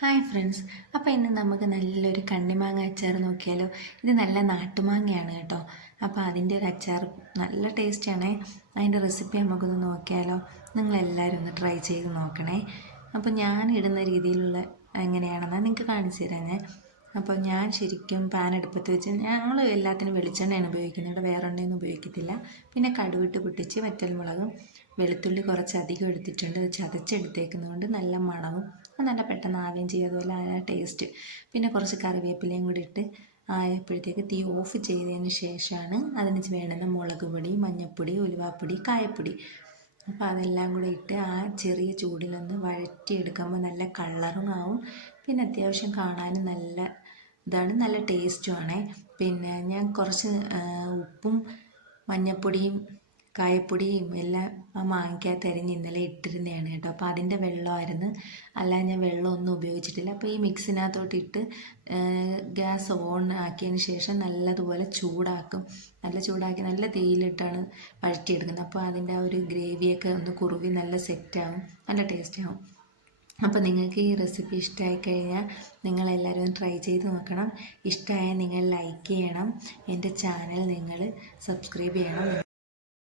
Hi friends, അപ്പോൾ ഇന്ന് നമുക്ക് നല്ലൊരു കണ്ണിമാങ്ങ അച്ചാർ നോക്കിയാലോ. ഇത് നല്ല നാട്ടുമാങ്ങയാണ് കേട്ടോ. അപ്പോൾ അതിൻ്റെ ഒരു അച്ചാർ നല്ല ടേസ്റ്റാണേ. അതിൻ്റെ റെസിപ്പി നമുക്കൊന്ന് നോക്കിയാലോ. നിങ്ങളെല്ലാവരും ഒന്ന് ട്രൈ ചെയ്ത് നോക്കണേ. അപ്പോൾ ഞാൻ ഇടുന്ന രീതിയിലുള്ള എങ്ങനെയാണെന്ന് നിങ്ങൾക്ക് കാണിച്ചു തരാം ഞാൻ. അപ്പോൾ ഞാൻ ശരിക്കും പാൻ അടുപ്പത്ത് വെച്ച് ഞങ്ങൾ എല്ലാത്തിനും വെളിച്ചെണ്ണയാണ് ഉപയോഗിക്കുന്നത്, ഇവിടെ വേറെ എണ്ണയൊന്നും ഉപയോഗിക്കത്തില്ല. പിന്നെ കടുവിട്ട് പൊട്ടിച്ച് വറ്റൽമുളകും വെളുത്തുള്ളി കുറച്ച് അധികം എടുത്തിട്ടുണ്ട്, അത് ചതച്ചെടുത്തേക്കുന്നതുകൊണ്ട് നല്ല മണവും നല്ല പെട്ടെന്ന് ആവുകയും ചെയ്യും, അതുപോലെ ആ ടേസ്റ്റ്. പിന്നെ കുറച്ച് കറിവേപ്പിലയും കൂടി ഇട്ട് ആയപ്പോഴത്തേക്ക് തീ ഓഫ് ചെയ്തതിന് ശേഷമാണ് അതിന് വേണ്ടുന്ന മുളക് പൊടി, മഞ്ഞൾപ്പൊടി, ഉലുവാപ്പൊടി, കായപ്പൊടി. അപ്പോൾ അതെല്ലാം കൂടെ ഇട്ട് ആ ചെറിയ ചൂടിലൊന്ന് വഴറ്റിയെടുക്കുമ്പോൾ നല്ല കളറും ആവും. പിന്നെ അത്യാവശ്യം കാണാനും നല്ല ഇതാണ്, നല്ല ടേസ്റ്റുമാണേ. പിന്നെ ഞാൻ കുറച്ച് ഉപ്പും മഞ്ഞൾപ്പൊടിയും കായപ്പൊടിയും എല്ലാം ആ മാങ്ങയ്ക്കകത്ത് അരിഞ്ഞ് ഇന്നലെ ഇട്ടിരുന്നതാണ് കേട്ടോ. അപ്പോൾ അതിൻ്റെ വെള്ളമായിരുന്നു, അല്ലാതെ ഞാൻ വെള്ളമൊന്നും ഉപയോഗിച്ചിട്ടില്ല. അപ്പോൾ ഈ മിക്സിനകത്തോട്ട് ഇട്ട് ഗ്യാസ് ഓൺ ആക്കിയതിന് ശേഷം നല്ലതുപോലെ ചൂടാക്കും. നല്ല ചൂടാക്കി നല്ല തീയിലിട്ടാണ് വഴറ്റിയെടുക്കുന്നത്. അപ്പോൾ അതിൻ്റെ ആ ഒരു ഗ്രേവിയൊക്കെ ഒന്ന് കുറുകി നല്ല സെറ്റാവും, നല്ല ടേസ്റ്റാവും. അപ്പോൾ നിങ്ങൾക്ക് ഈ റെസിപ്പി ഇഷ്ടമായി കഴിഞ്ഞാൽ നിങ്ങളെല്ലാവരും ട്രൈ ചെയ്ത് നോക്കണം. ഇഷ്ടമായാൽ നിങ്ങൾ ലൈക്ക് ചെയ്യണം, എൻ്റെ ചാനൽ നിങ്ങൾ സബ്സ്ക്രൈബ് ചെയ്യണം.